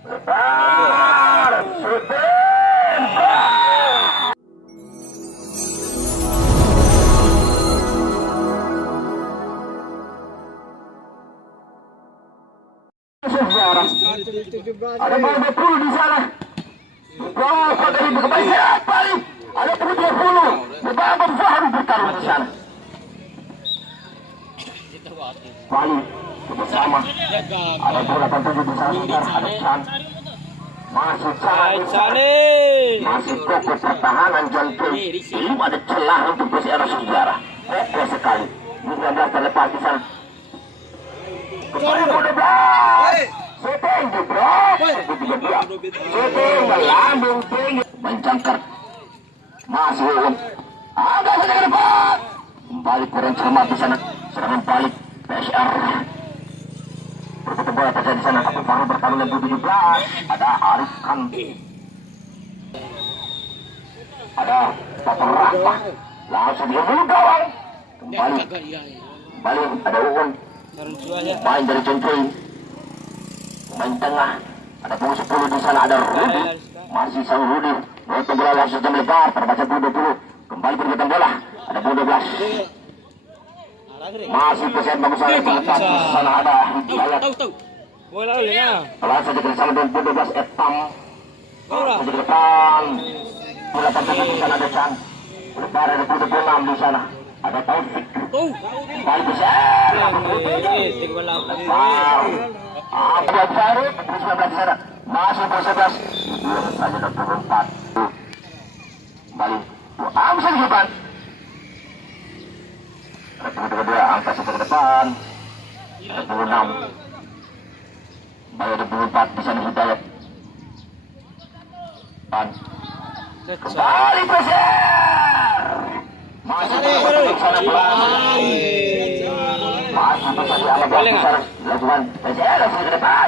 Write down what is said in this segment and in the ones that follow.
Ada bawah 20 di sana. Berapa dari berkebaikan balik. Ada 20. Beberapa baru bertarung di sana. Balik bersama. Ada 87 di sana. Ada Chan. Masih Chan. Masih kokoh pertahanan John Play. Belum ada celah untuk PCR sejarah. Kokoh sekali. 19 terlepas di sana. Kembali ke belakang. Seteng jebrok. Seteng melambung tinggi. Mencangkar. Masih ulung. Agak saja ke depan. Kembali kurang cermat di sana. Serangan balik PSR. Berputar bola terjadi di sana. Tapi baru bertarung dengan 17. Ada Arif Khan. Ada Bapak Rahmah. Langsung dia bulu gawang. Kembali ada Uun. Main dari Joncoin. Main tengah. Ada punggung 10 di sana. Ada Rudi. Masih sang Rudi. Roto bola langsung jam lebar. Terbaca punggung 20. Kembali perebutan bola. Ada punggung 12. Masih pesan bagus saya. Di sana ada Hidayat. Bola saja ke sana dengan punggung 12. Etam. Saja ke depan. Bola terjadi di sana ada Chan. Lebar ada punggung 26 di sana. Ada Taufik. Kembali besar. Abdul Farid 19 di sana. Masuk ke 11. Belum saja 24. Kembali. Amsal di depan. Ada punggung 22. Angka satu ke depan. Ada punggung 6. Kembali ada punggung 4 di sana Hidayat. Kembali besar. Masih di sana pelan. Masih bisa dialog di sana. Lakukan PCL langsung ke depan.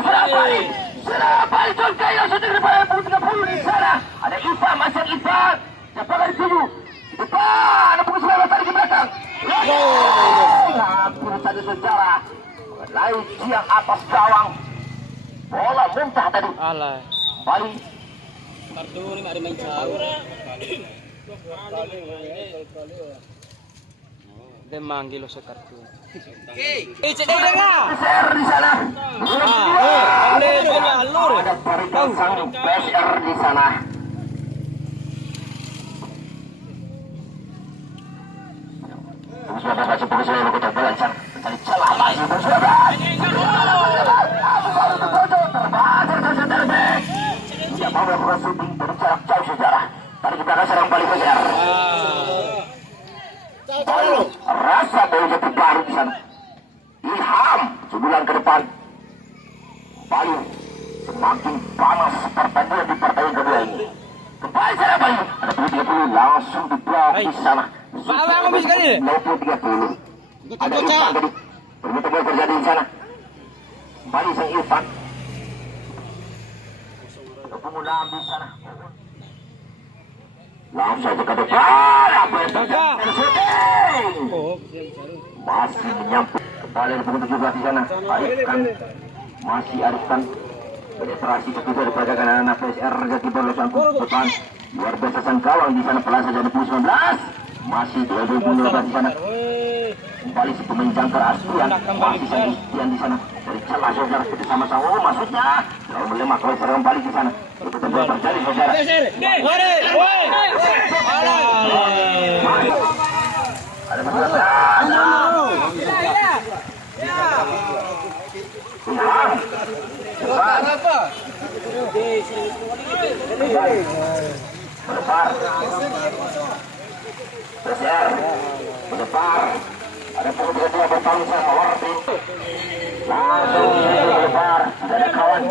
Sudah balik Jonkai langsung ke depan. 30 di sana. Ada Ivan, masih Ivan. Siapa lagi dulu? Di depan. Ada punggung 19 tadi di belakang. Hampir saja sejarah. Lain siang atas gawang. Bola muntah tadi. Balik. Kartu ini ada main jauh. Dia manggil lo sekartu. Cek dengar. PCR di sana. Ada barisan sang PCR di sana. Sudah baca punggung saya lakukan belajar mencari celah lagi sudah. Terbaca saja terbek. Dia mau melakukan shooting dari jarak jauh sejarah. Tadi kita akan serang balik PCR. Rasa baru jati baru di sana. Ilham sebulan ke depan. Bali semakin panas pertandingan di pertandingan kedua ini. Kembali sana Bali. Ada 30 langsung diblok di sana. Apa habis kali? 30. Ada Irfan tadi. Perbuatan terjadi di sana. Bali sang Irfan. Penggunaan di sana. Langsung saja ke depan. Apa yang terjadi? Masih menyambut. Kembali ada punggung 17 di sana. Arifkan. Masih Arifkan. Penetrasi ketiga diperagakan anak PSR Jati Bola Sampung depan. Luar biasa sang gawang di sana. Pelan saja di punggung 19. Masih 2019 di sana. Kembali si pemain jangkar Astrian. Masih sang Istian di sana. Dari celah saudara kita sama-sama. Oh maksudnya. Lalu melemah kalau serang balik di sana. Itu terjadi saudara. Ada masalah. PCR berdepan. Ada punggung 22 bertanggung sama Warti. Langsung berdepan. Ada kawan.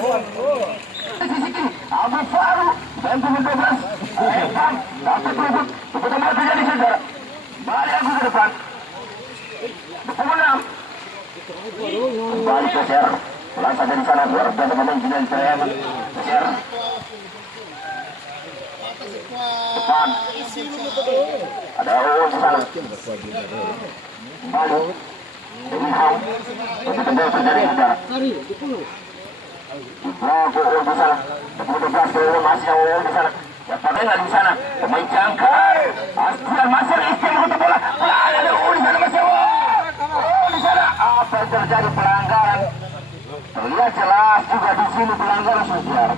Abu Faru dan punggung 12. Evan dapat berebut. Keputusan terjadi saudara. Balik aku ke depan. Punggung 6. Kembali PCR. Pelan saja di sana. Luar biasa pemain Jinan Cereman. PCR. Depan. Ada Uun di sana. Kembali. Ilham. Keputusan terjadi saudara. Dibawa di sana. 12 masih di sana. Siapa di sana? Pemain jangkar. Astian masih Astian mengutuk bola. Ada di sana masih. Di sana apa yang terjadi pelanggaran? Terlihat jelas juga di sini pelanggaran sosial.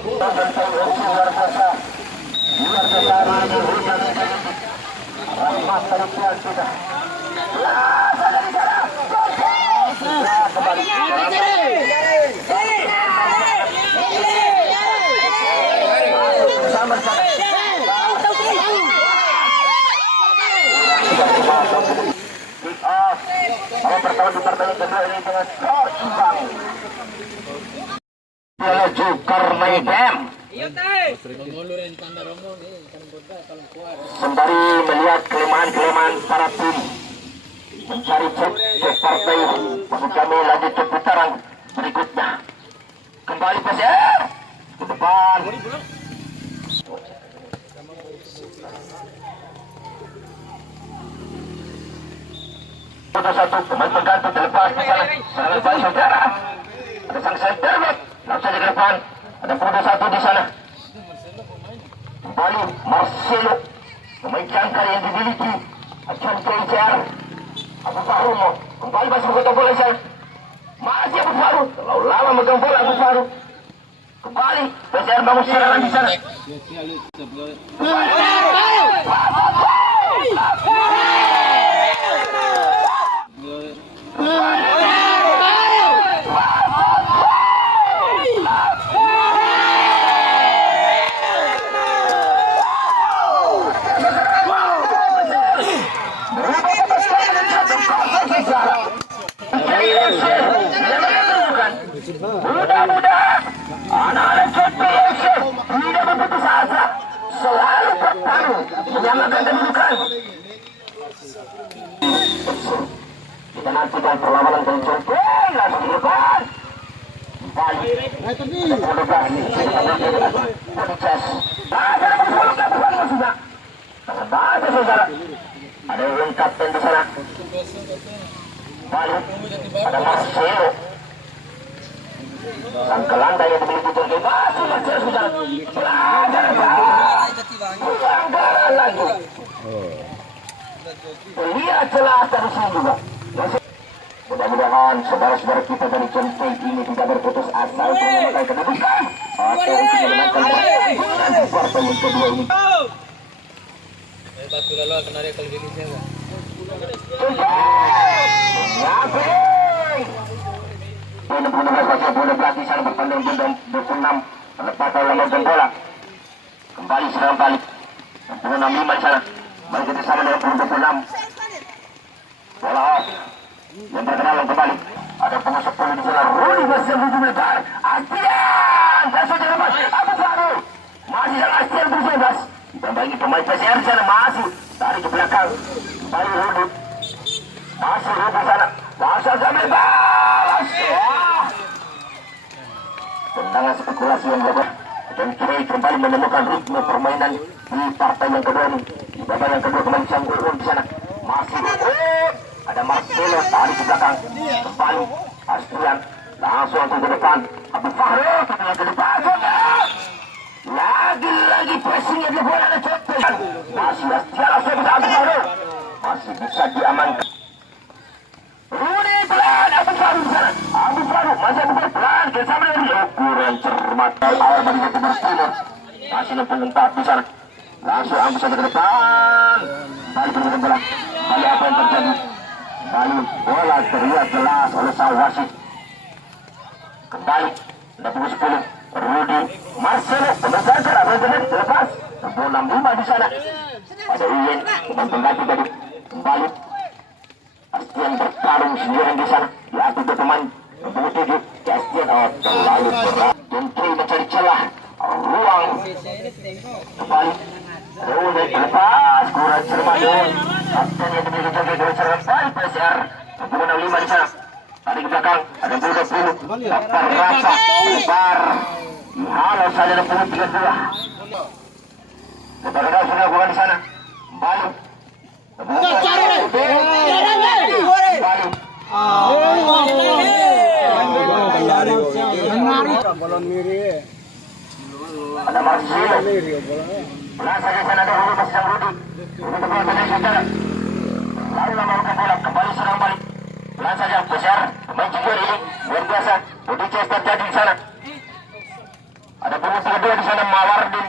Luar biasa. Luar biasa. Rahmat dari Tuhan kita. Ada di sana. Kembali. Kick off. Kalau pertama di pertandingan kedua ini dengan skor imbang. Piala Zulkarnain. Sembari melihat kelemahan-kelemahan para tim mencari cek partai, maksud kami lanjut ke putaran berikutnya. Kembali PCR ke depan. Satu pemain pengganti terlepas di sana. Serangan balik saudara. Ada sang center back langsung ke depan. Ada pemain satu di sana. Kembali Marcelo, pemain jangkar yang dimiliki Acuan PCR. Abu Fahrul kembali masih menggotong bola di sana. Masih Abu Fahrul, terlalu lama megang bola Abu Fahrul. Kembali PCR bangun serangan di sana. Mudah-mudahan anak-anak CPS tidak berputus asa, selalu bertarung menyamakan kedudukan. Kita nantikan perlawanan dari Jordan langsung di depan. Balik. Ada yang kapten di sana. Balik. Ada Marcelo. Sang gelandang yang dimiliki Jorge masih sudah pelanggaran lagi. Lihat jelas dari sini juga. Mudah-mudahan saudara-saudara kita dari Jonte ini tidak berputus asa untuk memenangkan kedudukan atau untuk memenangkan pertandingan di kuartal yang kedua ini. Bola berarti sana bertanding bintang 26 melepas dalam bola. Kembali serang balik 65 di sana. Mari kita sama dengan 26. Bola off. Yang berkenalan kembali. Ada pengusap bola di sana. Ruli masih yang 7 meter. Astian. Dasar di depan. Abu Fahrul. Masih sang Astian 17. Ditambahi pemain PCR di sana. Masih tarik ke belakang. Kembali Ruli. Masih Ruli sana. Masih sambil balas. Tendangan spekulasi yang dilakukan dan Kirai kembali menemukan ritme permainan di partai yang kedua ini. Di babak yang kedua kembali sang di sana. Masih ada Marcelo tarik ke belakang. Kembali Astian langsung ke depan. Abu Fahrul ke depan. Lagi-lagi pressingnya di bola ada Jordan. Masih Astian langsung ke Abu Fahrul. Masih bisa diamankan. Rudi pelan, Abu Fahrul di sana. Abu Fahrul masih Abu Fahrul pelan bersama dengan dia. Ukuran cermat air bagi ke timur. Masih pengentat di sana. Langsung Abu Fahrul ke depan. Balik ke bola. Balik apa yang terjadi? Balik bola terlihat jelas oleh sang wasit. Kembali 10. Rudi Marcelo pembesar apa yang terjadi? Lepas 65 di sana. Ada Ian pemain pengganti tadi. Kembali Astian bertarung sendirian di sana. Diatur ke teman 27. Astian terlalu berat. Jonte mencari celah ruang. Kembali Rudi lepas kurang cermat. Kapten yang dimiliki Jorge dengan serangan baik PCR 65 di sana. Tadi ke belakang ada 20. Lapar rasa lebar. Halau saja 32. Lebar sudah bukan di sana. Kembali. Kembali. Ada Marcelo. Bola saja sana ada Hulu masih sang Rudi. Untuk bola saja saudara. Lalu melakukan bola kembali serang balik. Bola saja besar. Pemain Jigor ini luar biasa. Body chest terjadi di sana. Ada pemain kedua di sana Mawardin.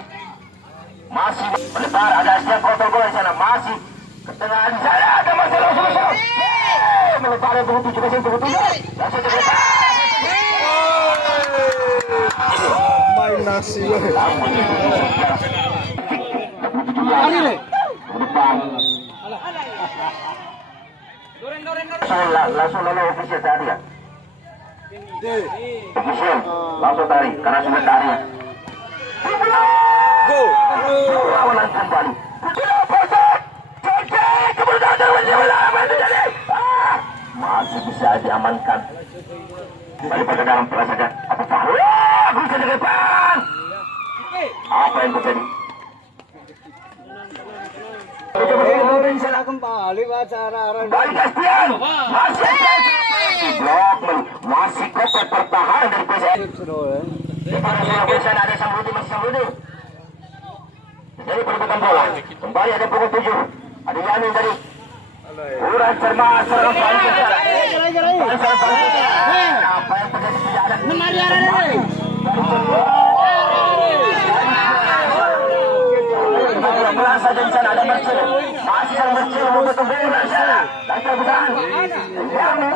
Masih melebar, ada Astian kontrol bola di sana, masih ke tengah di sana, ada Marcelo melebar berhenti juga sih berhenti langsung ke depan main nasi langsung lalu ofisial tadi ya ofisial langsung tarik karena sudah tarik go lawan kembali masih bisa diamankan kembali pada dalam pelajaran apakah bisa ke depan apa yang terjadi kembali acara balik Astian masih koper pertahanan dari PSM di sana ada Samrudi masih Samrudi jadi perebutan bola kembali ada pukul 7 ada Yamin tadi kurang cermat serang balik apa yang terjadi tidak ada merasa di sana ada Marcelo masih yang Marcelo membutuhkan bola di sana dan terbukaan Yamin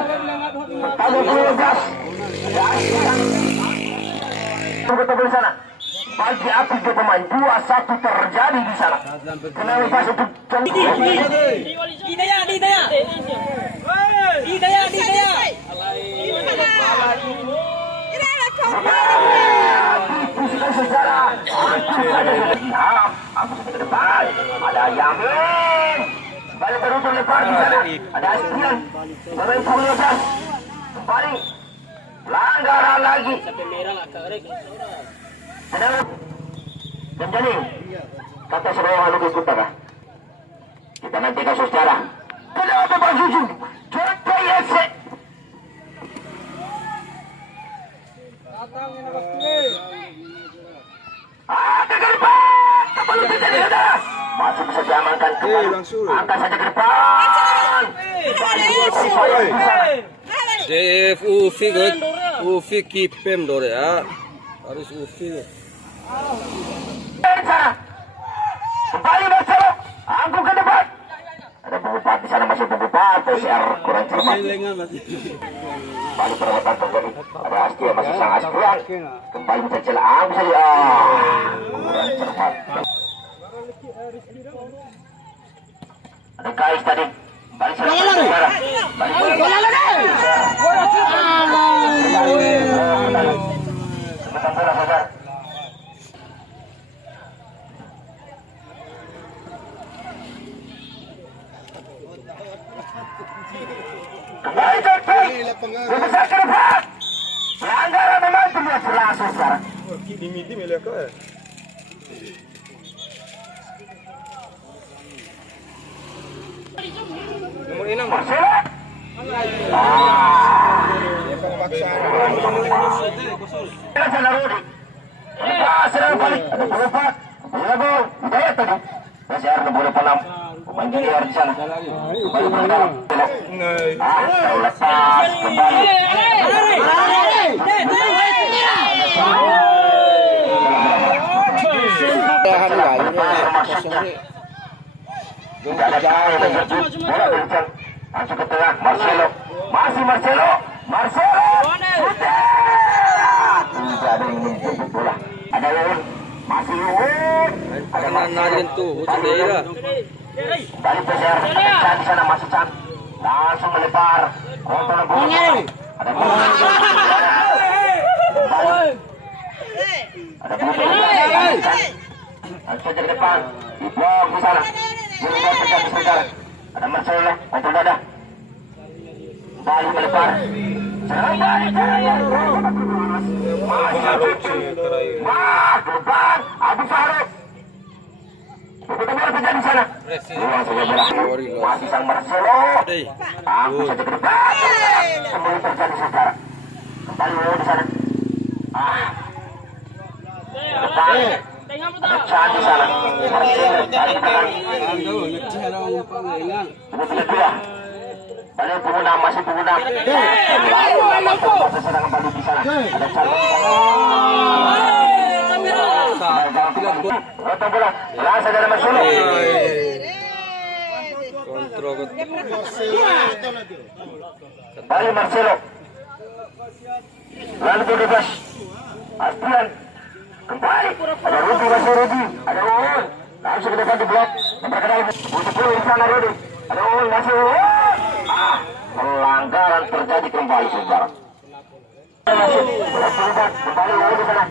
bertambah 12 membutuhkan di sana bagi api ke pemain 2-1 terjadi di sana. Kenapa pas untuk ada Yamin balik beruntung lebar di sana ada Astian pemain 12 kembali pelanggaran lagi dan jadi kata saudara lalu ikut kah? Kita nanti kasus sejarah. Kenapa Bang Jujun? Contoh YFC. Ada ke depan. Kembali terjadi saudara. Masih bisa diamankan kembali. Angkat saja ke depan. Def Ufi good. Ufi keep him dore ya. Harus Ufi. Kembali Marcelo, angkut ke depan. Ada pengupat di sana masih pengupat, PCR kurang cermat. Kembali perawatan terjadi. Ada Astian masih sang Astian. Kembali bisa celah angkut saja. Kurang cermat. Ada Kais tadi. Kembali sana. Sebentar bola saja. Kembali Jokowi, berbesar ke depan. Pelanggaran memang terlihat langsung sekarang. Dimiti melek ke? Nomor 6 Marcelo. Serang balik, ada berempat. Bola gol, Hidayat tadi. PCR boleh penam. Pemain GR di sana. Kembali berdalam. Lepas kembali. Tidak ada cara terjadi. Bola berjalan. Masuk ke tengah. Marcelo. Masih Marcelo. Marcelo. Tidak ada yang menjemput bola. Ada Lewin. Masih Lewin. Ada Marcelo. Dari PCR. Ada di sana masih Chan. Langsung melebar. Kontrol bola. Ada bola. Ada bola. Langsung ke depan. Di blok di sana. Sudah terjadi sebentar. Ada Marcelo. Kontrol dada. Bali melebar. Serang balik. Depan. Abu Farouk. Betul-betul terjadi di sana. Luang saja bola. Masih sang Marcelo. Aku saja ke depan. Kembali terjadi sekarang. Kembali di sana. Depan. Ada Chan di sana. Marcelo dari kanan. Ini 3-2. Balik pengguna, masih pengguna. Sedang kembali di sana. Ada Chan di sana. Potong bola. Langsung dari Marcelo. Kontrol. Kembali Marcelo. Lalu bebas. Astrian. Kembali. Ada Rudi, masih Rudi. Ada Uun. Langsung ke depan di blok. Memperkenalkan untuk pulang di sana Rudi. Ada Uun, masih Uun. Pelanggaran terjadi kembali saudara. Masih berubah. Kembali Uun di sana.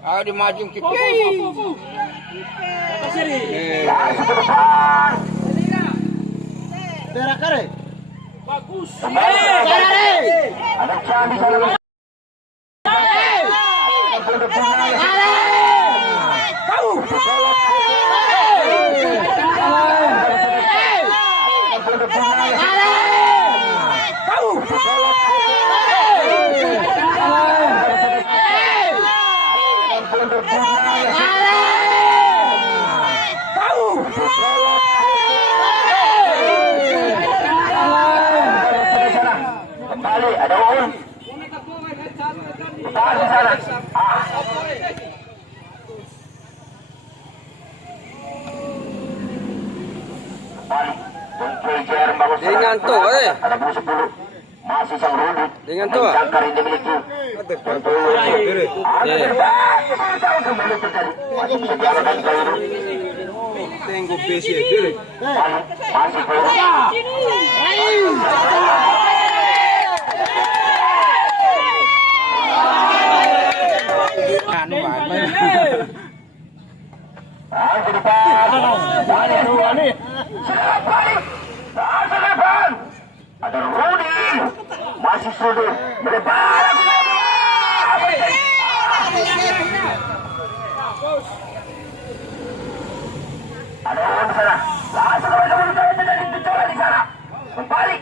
Ayo dimaju kiper. Langsung ke depan. Terakare. Ada Chan di sana. Kembali ada Uun. Tahan di sana. Kembali. Untuk JR bagus. Dengan tu, Ada busuk dulu. Masih sang Rudi. Dengan tu. Jangkar ini dimiliki. Untuk kembali terjadi. Masih bisa diarahkan ke Rudi. Tengok besi dia. Masih Langsung depan. Depan. Ada Rudi. Masih sudah berdepan. Ada orang di sana. Langsung mereka mencoba terjadi bicara di sana. Kembali.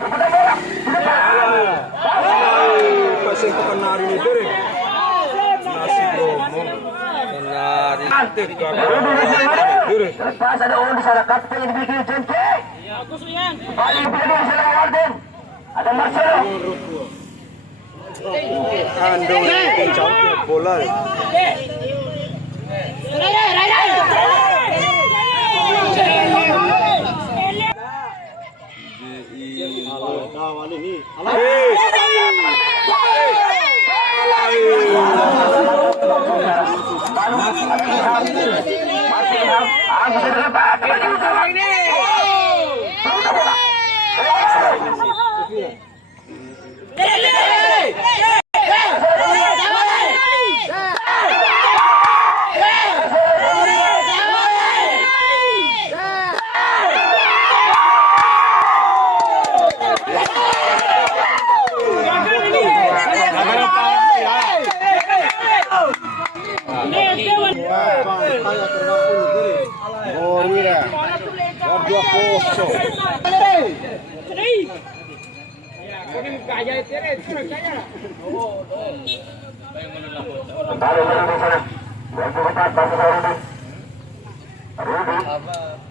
Berputar bola. Di depan. Pasang ke penari ni dere. Nasi Bromo. Kenari. Lepas ada orang di sana. Kapten yang dimiliki John K. Kembali berada di sana Warden. Ada Marcelo. Andong kencang bola.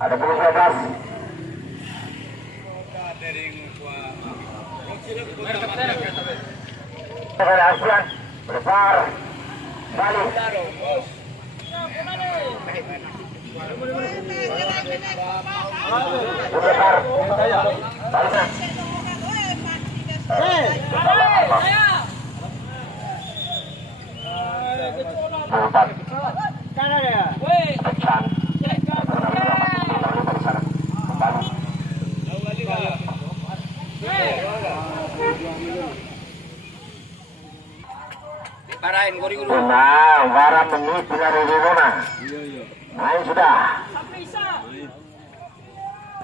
Ada puluh gas. Asyik besar. Balik. Besar. Balik. Empat. Kanan ya. Pecan. Arahin gori dulu. Nah, warna menit dari Ribona. Main sudah.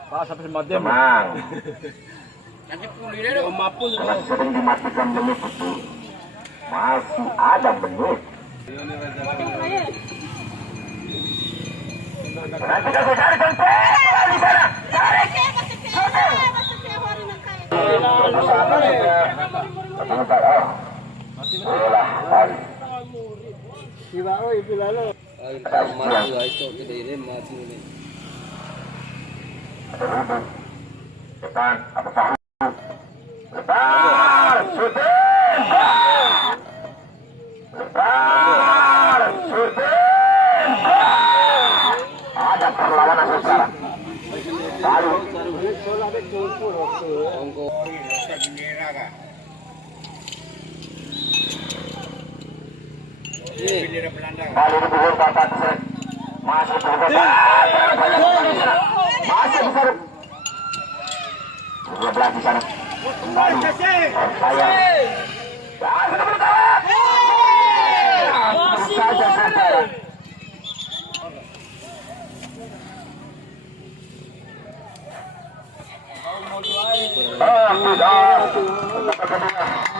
Pak sampai semadem. Tenang. Nanti pulih deh. Mampu. Karena sering dimatikan menit itu. Masih ada menit. Nanti kalau cari konten di sana. Cari Sebentar, oh. Bola balik. Ay, maju itu kita ini maju ini. Terhubung. Depan, apa tahu? Depan, syuting! Depan, syuting! Ada perlawanan sekarang. Lalu. Balik dulu Bapak Sek. Masuk ke depan. Masuk di sana. 12 di sana. Kembali. Saya. Dan sudah bertahan. Saja saudara. Oh, tidak.